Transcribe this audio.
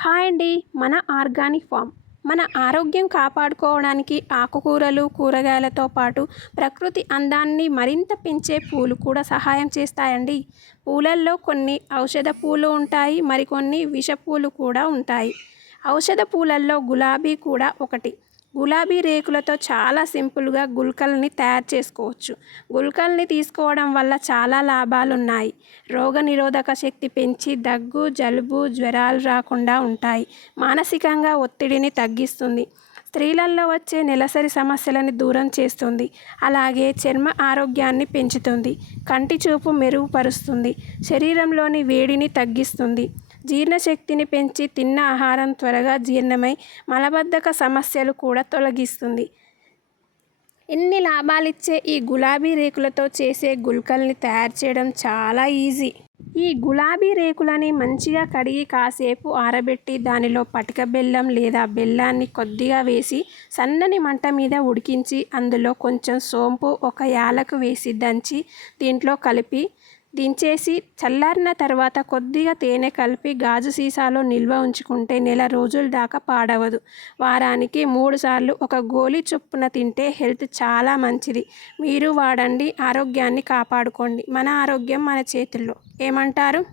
Hi అండి. మన organic form. మన ఆరోగ్యం కాపాడుకోవడానికి ఆకుకూరలు కూరగాయలతో పాటు ప్రకృతి అందాన్ని మరింత పెంచే పూలు కూడా సహాయం చేస్తాయండి. పూలల్లో కొన్ని ఔషధ పూలు ఉంటాయి మరికొన్ని విష పూలు కూడా ఉంటాయి. ఔషధ పూలల్లో గులాబీ కూడా ఒకటి. గులాబీ రేకులతో చాలా సింపుల్గా గుల్కల్ని తయారు చేసుకోవచ్చు. గుల్కల్ని తీసుకోవడం వల్ల చాలా లాభాలు ఉన్నాయి రోగనిరోధక శక్తి పెంచి దగ్గు జలుబు జ్వరాలు రాకుండా ఉంటాయి. మానసికంగా ఒత్తిడిని తగ్గిస్తుంది. స్త్రీలలో వచ్చే నెలసరి సమస్యలని దూరం చేస్తుంది. అలాగే చర్మ ఆరోగ్యాన్ని పెంచుతుంది. కంటి చూపు మెరుగుపరుస్తుంది. శరీరంలోని వేడిని తగ్గిస్తుంది. జీర్ణశక్తిని పెంచి తిన్న ఆహారం త్వరగా జీర్ణమై మలబద్ధక సమస్యలు కూడా తొలగిస్తుంది. ఎన్ని లాభాలిచ్చే ఈ గులాబీ రేకులతో చేసే గుల్కల్ని తయారు చేయడం చాలా ఈజీ. ఈ గులాబీ రేకులని మంచిగా కడిగి కాసేపు ఆరబెట్టి దానిలో పటిక బెల్లం లేదా బెల్లాన్ని కొద్దిగా వేసి సన్నని మంట మీద ఉడికించి అందులో కొంచెం సోంపు ఒక యాలకు వేసి దంచి దీంట్లో కలిపి దించేసి చల్లారిన తర్వాత కొద్దిగా తేనె కలిపి గాజు సీసాలో నిల్వ ఉంచుకుంటే నెల రోజుల దాకా పాడవదు. వారానికి మూడు సార్లు ఒక గోళీ చొప్పున తింటే హెల్త్ చాలా మంచిది. మీరు వాడండి ఆరోగ్యాన్ని కాపాడుకోండి. మన ఆరోగ్యం మన చేతుల్లో. ఏమంటారు?